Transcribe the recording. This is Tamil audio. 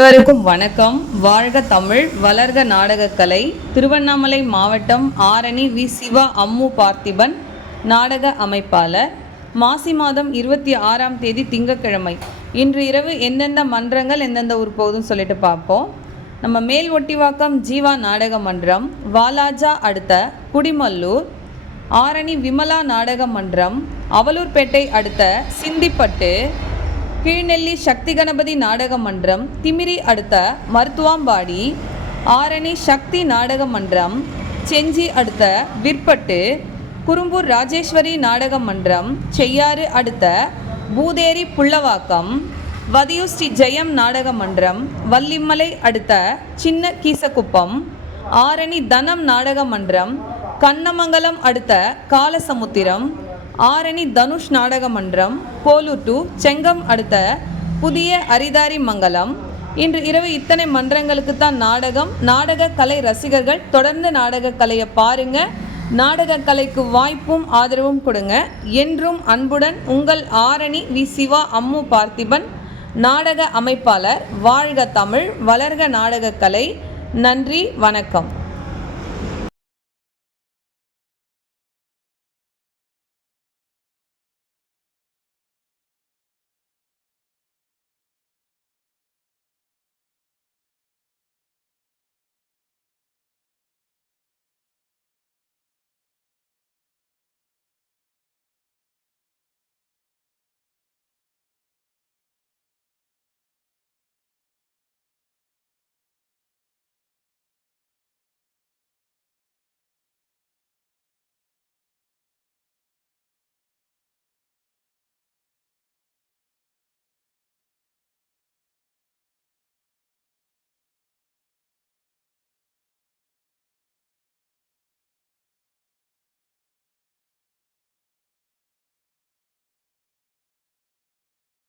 அனைவருக்கும் வணக்கம். வாழ்க தமிழ், வளர்க நாடகக்கலை. திருவண்ணாமலை மாவட்டம் ஆரணி வி. சிவா அம்மு பார்த்திபன் நாடக அமைப்பாளர். மாசி மாதம் 26ஆம் தேதி திங்கட்கிழமை. இன்று இரவு எந்தெந்த மன்றங்கள் எந்தெந்த ஊர் போகுதுன்னு சொல்லிட்டு பார்ப்போம். நம்ம மேல் ஒட்டிவாக்கம் ஜீவா நாடக மன்றம், வாலாஜா அடுத்த குடிமல்லூர், ஆரணி விமலா நாடக மன்றம், அவலூர்பேட்டை அடுத்த சிந்திப்பட்டு, கீழ்நெல்லி சக்தி கணபதி நாடக மன்றம், திமிரி அடுத்த மருத்துவாம்பாடி, ஆரணி சக்தி நாடக மன்றம், செஞ்சி அடுத்த விற்பட்டு, குறும்பூர் ராஜேஸ்வரி நாடக மன்றம், செய்யாறு அடுத்த பூதேரி புள்ளவாக்கம், வதியூர் ஸ்ரீ ஜெயம் நாடக மன்றம், வள்ளிமலை அடுத்த சின்ன கீசக்குப்பம், ஆரணி தனம் நாடக மன்றம், கண்ணமங்கலம் அடுத்த காலசமுத்திரம், ஆரணி தனுஷ் நாடக மன்றம், போலூர் டு செங்கம் அடுத்த புதிய அரிதாரி மங்கலம். இன்று இரவு இத்தனை மன்றங்களுக்கு தான் நாடகம். நாடக கலை ரசிகர்கள் தொடர்ந்து நாடக கலையை பாருங்க. நாடக கலைக்கு வாய்ப்பும் ஆதரவும் கொடுங்க. என்றும் அன்புடன் உங்கள் ஆரணி வி. சிவா அம்மு பார்த்திபன் நாடக அமைப்பாளர். வாழ்க தமிழ், வளர்க நாடக கலை. நன்றி, வணக்கம்.